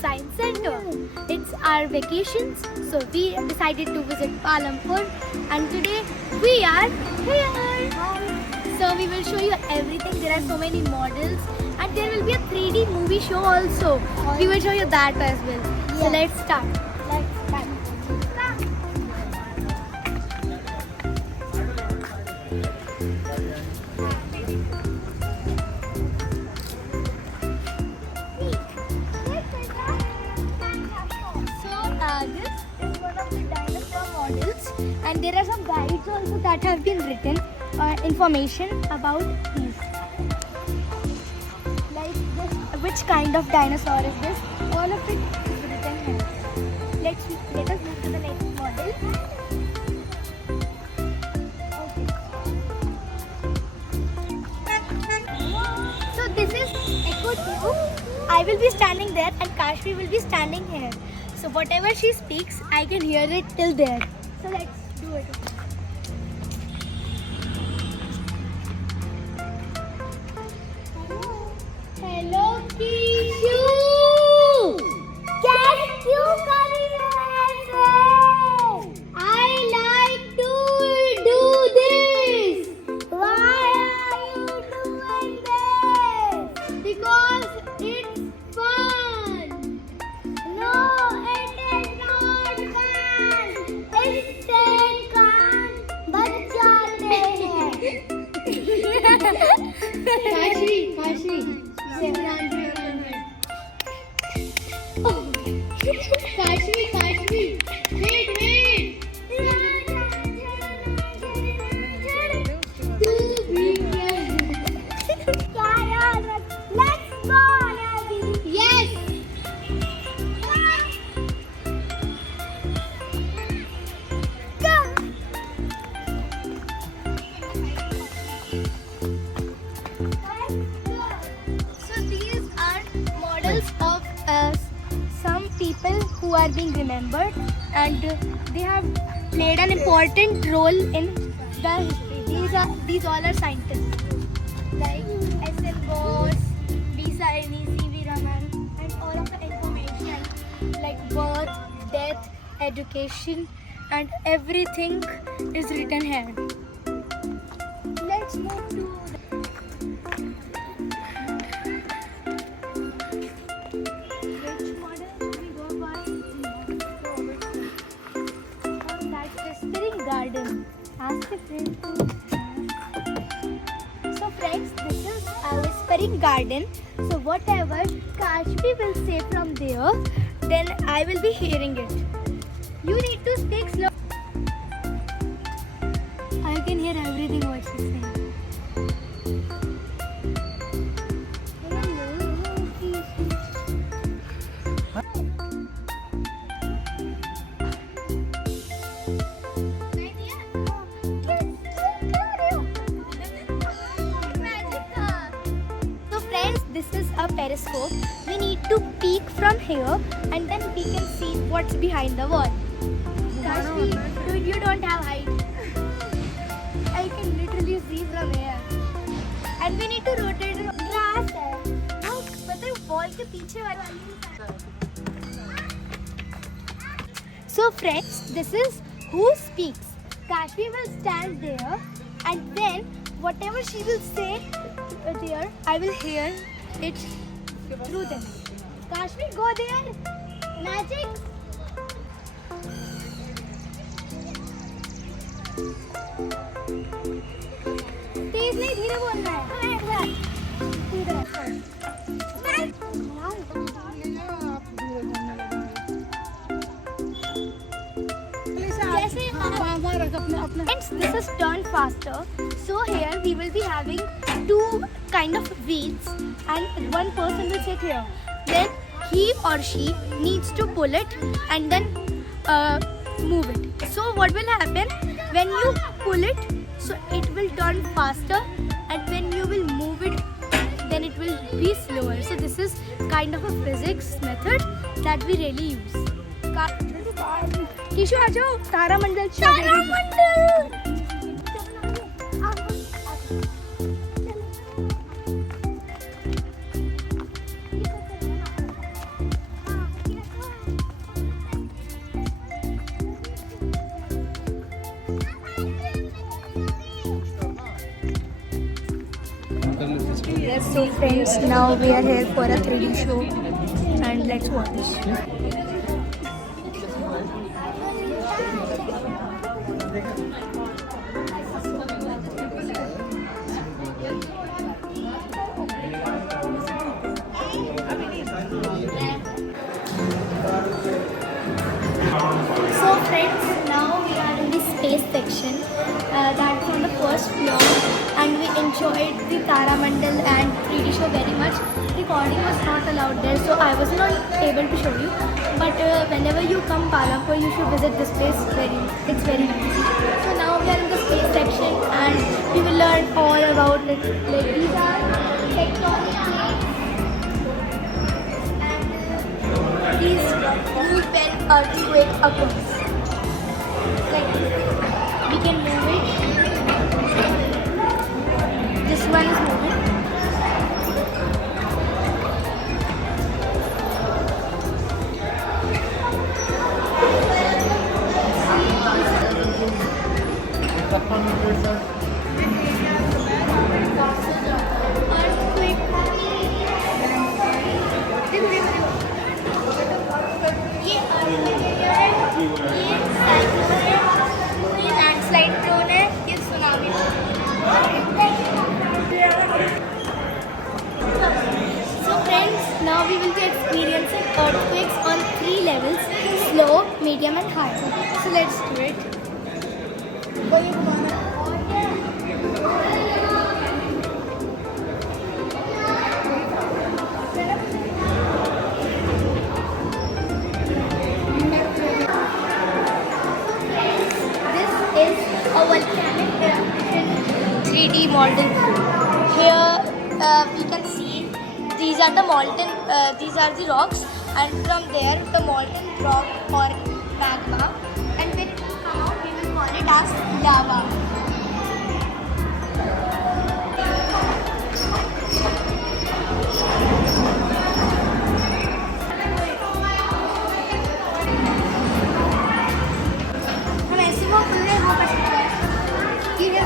Science Center. It's our vacations, so we decided to visit Palampur, and today we are here. So we will show you everything. There are so many models, and there will be a 3D movie show also. We will show you that as well. So let's start. This is one of the dinosaur models, and there are some guides also that have been written, information about these. Like this, which kind of dinosaur is this? All of it is written here. Let us move to the next model. Okay. So this is Echo 2. I will be standing there, and Kashvi will be standing here. So whatever she speaks, I can hear it till there. So let's do it. Hello, Kishu. Can you come here? I like to do this. Why are you doing this? Because it's fun. No, it is not fun. इससे कान बच जाते हैं. Kashi Kashvi, wait. Let's go. Yes. So these are models of some people who are being remembered, and they have played an important role in the history. These all are scientists like S.N. Bose, B. Saini, C.V. Raman, and all of the information like birth, death, education, and everything is written here. Let's move to garden. Ask a friend to. So friends, this is our whispering garden. So whatever Kashvi will say from there, then I will be hearing it. You need to speak slow. I can hear everything what she's saying. This is a periscope. We need to peek from here, and then we can see what's behind the wall. Kashvi, you don't have height. I can literally see from here. And we need to rotate it. Grass है. मतलब wall के पीछे वाली. So friends, this is who speaks. Kashvi will stand there, and then whatever she will say there, I will hear it through them. Kashvi, go there. Magic. तेज नहीं, धीरे बोलना है. Friends, this is turn faster. So here we will be having two kind of wheels, and one person will sit here. Then he or she needs to pull it and then move it. So what will happen when you pull it? So it will turn faster, and when you will move it, then it will be slower. So this is kind of a physics method that we really use. Kishu, आ जाओ. तारामंडल. तारामंडल. So friends, now we are here for a 3D show and let's watch. So friends, now we are in the space section. That's on the first floor, and we enjoyed the Taramandal and 3D show very much. Recording was not allowed there, so I was not able to show you. But whenever you come Palapur, you should visit this place. It's very nice. So now we are in the space section, and we will learn all about it. Like these are tectonic plates, and these move when earthquake occurs. Like we can move it. This one is moving. Earthquake. ये earthquake है, ये cyclone है, ये landslide prone है, ये tsunami So friends, now we will be experiencing earthquakes on 3 levels: slow, medium and high. So let's do it. This is a volcanic eruption 3D model. Here we can see these are the the rocks, and from there the molten rock or magma, and when it will come out we will call it as lava. हम ऐसे वो कर रहे हैं, वो कर सकते हैं। ये है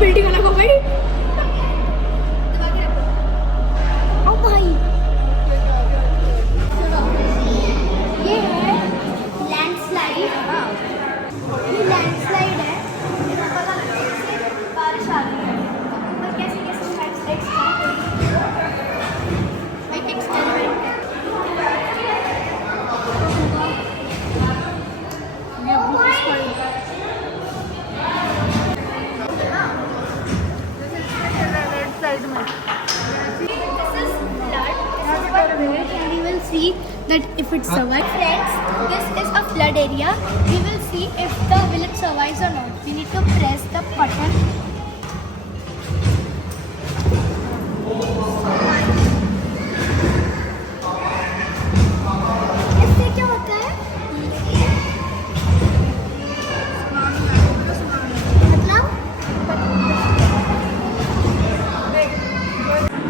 बिल्डिंग अलग हो गई। ओ भाई, ये है लैंडस्लाइड। ये लैंडस्लाइड है, पता लगता है इससे बारिश आ रही है। ऊपर कैसे कैसे लैंडस्लाइड स्टार्ट होगी। एक एक्सपेरिमेंट है। And we will see that if it survives. Friends, this is a flood area. We will see if the village survives or not. We need to press the button. इससे क्या होता है? मतलब?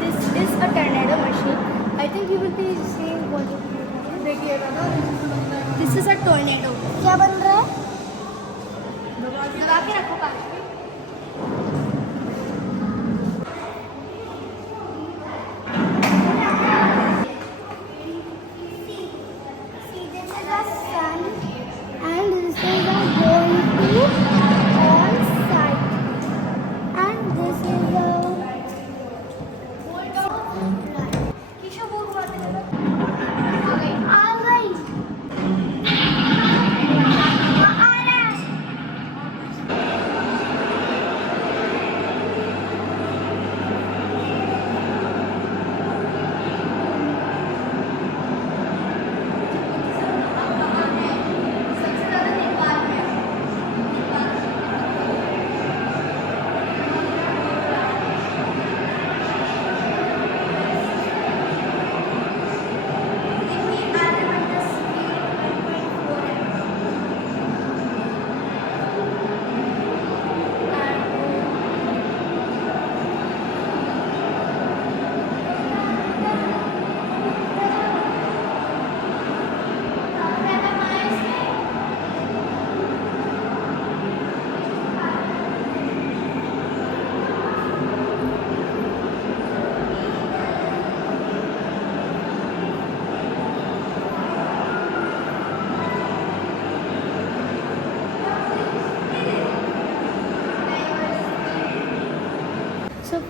This is a tornado machine. I think you will be seeing what it is. This is a tornado. क्या बन रहा है? दबा के रखो कागज पे। See, this is the sun, and this is the going to all side, and this is the आ गई।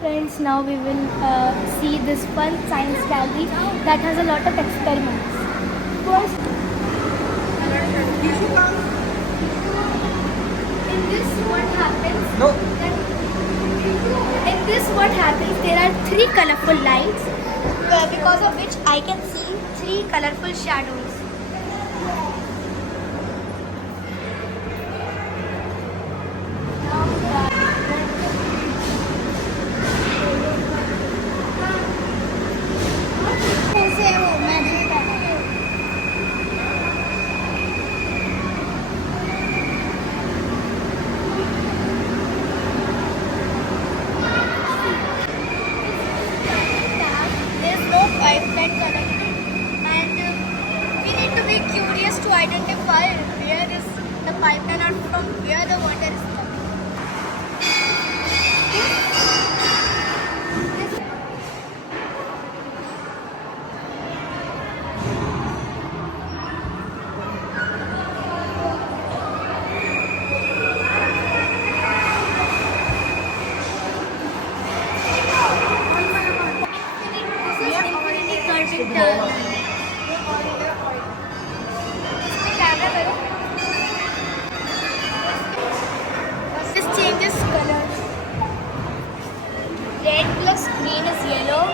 Friends, now we will see this fun science gallery that has a lot of experiments. First, in this what happens? No. In this what happens? There are three colorful lights, because of which I can see three colorful shadows. There's no pipeline connected, and we need to be curious to identify where is the pipeline or from where the water is coming. This changes colors. Red plus green is yellow.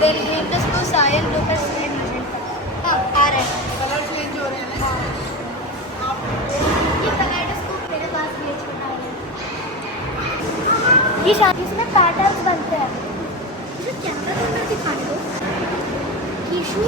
Then green plus blue cyan, blue plus red magenta. हाँ आ रहा है. Colour change हो रहे हैं ना. ये कलेडोस्कोप मेरे पास भी है छोटा है. ये शायद इसमें पैटर्न्स बनते हैं. मुझे कैमरा अंदर दिखाने दो. किशु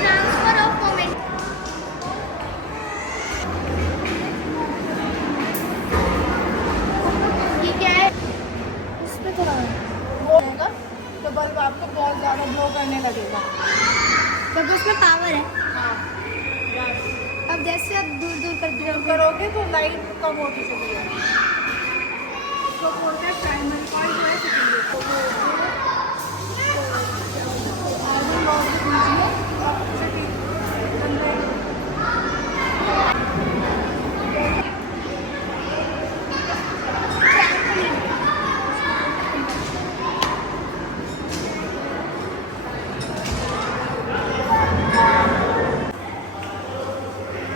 transfer of moment. ये क्या है? इसमें थोड़ा वो होगा तो बल्ब आपको बहुत ज़्यादा ग्लो करने लगेगा. जब उसमें पावर है. हाँ. अब जैसे आप दूर दूर कर जब दिया करोगे तो लाइट कम होती चली जाएगी. तो बोलते हैं प्राइमरी पॉइंट जो है सेकेंडरी तो वो आयरन लॉस के बीच में oxygen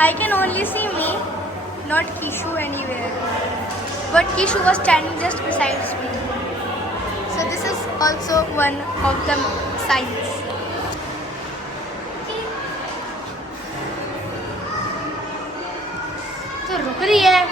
I can only see me, not Kishu anywhere. But Kishu was standing just beside me. So this is also one of the signs. तो रुक रही है.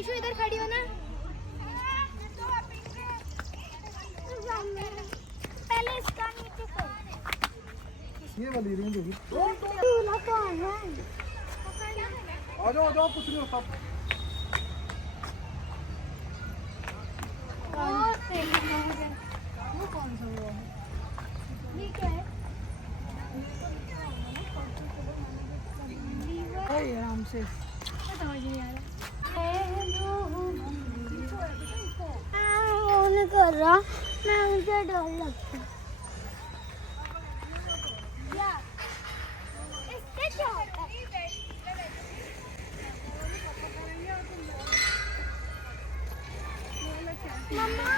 ईशु इधर खड़ी हो ना। पहले इसका नीचे कर। ये वाली रेंज होगी। दूल्हा कौन है? आ जाओ कुछ नहीं होता। वो कौन सा हुआ है? ये क्या है? आराम से समझ नहीं आ रहा। वो नहीं कर रहा, मैं मुझे डर लगता है। इससे क्या होता है? मम्मा,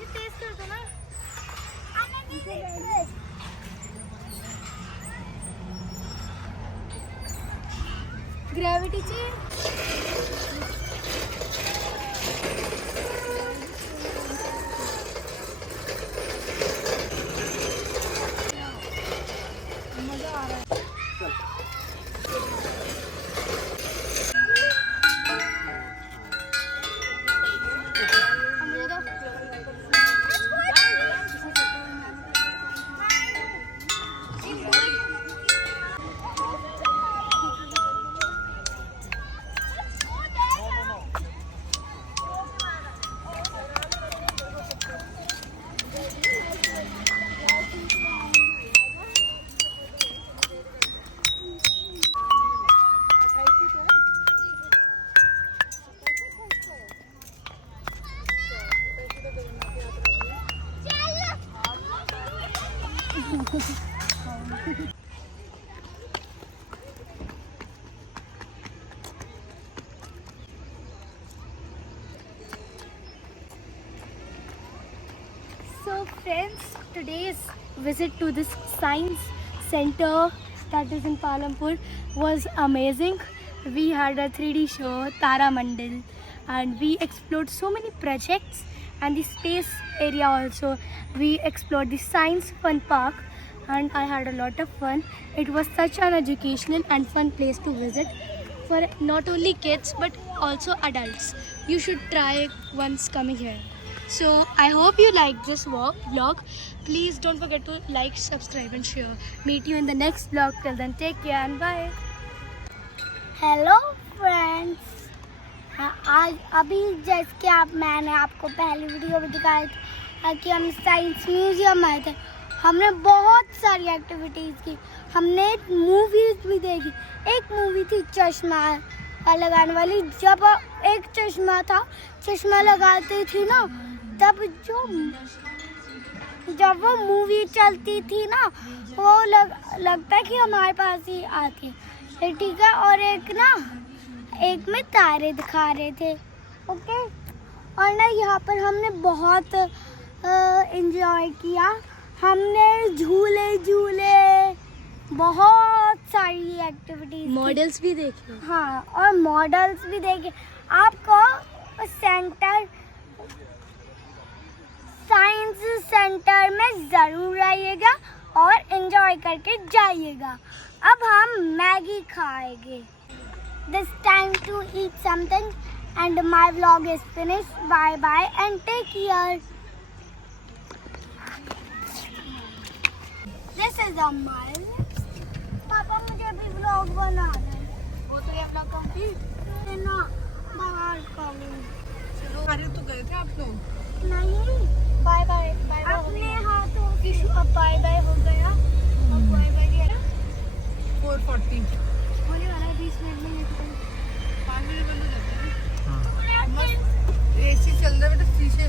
ये तेज कर दो ना। ग्रेविटी चाहिए। मजा आ रहा है। So friends, today's visit to this science center that is in Palampur was amazing. We had a 3D show, Tara Mandal, and we explored so many projects and the space area also. We explored the science fun park and I had a lot of fun. It was such an educational and fun place to visit for not only kids but also adults. You should try once coming here. So I hope you like this vlog. Please don't forget to like, subscribe and share. Meet you in the next vlog. Till then, take care and bye. Hello friends. आज अभी जैसे कि मैंने आपको पहली video में दिखाया था कि हम साइंस म्यूजियम आए थे। हमने बहुत सारी एक्टिविटीज़ की, हमने मूवीज़ भी देखी। एक मूवी थी चश्मा लगाने वाली। जब एक चश्मा था, चश्मा लगाती थी ना, तब जब वो मूवी चलती थी ना, वो लगता है कि हमारे पास ही आती है, ठीक है। और एक में तारे दिखा रहे थे, ओके। और ना यहाँ पर हमने बहुत एंजॉय किया। हमने झूले बहुत सारी एक्टिविटीज, मॉडल्स भी देखे। हाँ, और मॉडल्स भी देखे। आपको साइंस सेंटर में ज़रूर आइएगा और एंजॉय करके जाइएगा। अब हम मैगी खाएंगे। This time to eat something and my vlog is finished. Bye bye and take care. This is a mile. पापा मुझे भी vlog बना दे। वो तो ये vlog कंप्लीट है ना, बाहर का चलो। अरे तो गए थे आप लोग? नहीं, बाय बाय अपने हाथों की बाय बाय हो गया। अब बाय बाय किया ना, 4:40 होने वाला है 20 मिनट में। 5 मिनट बंद हो जाता है। एसी चल रहा है बेटा, शीशे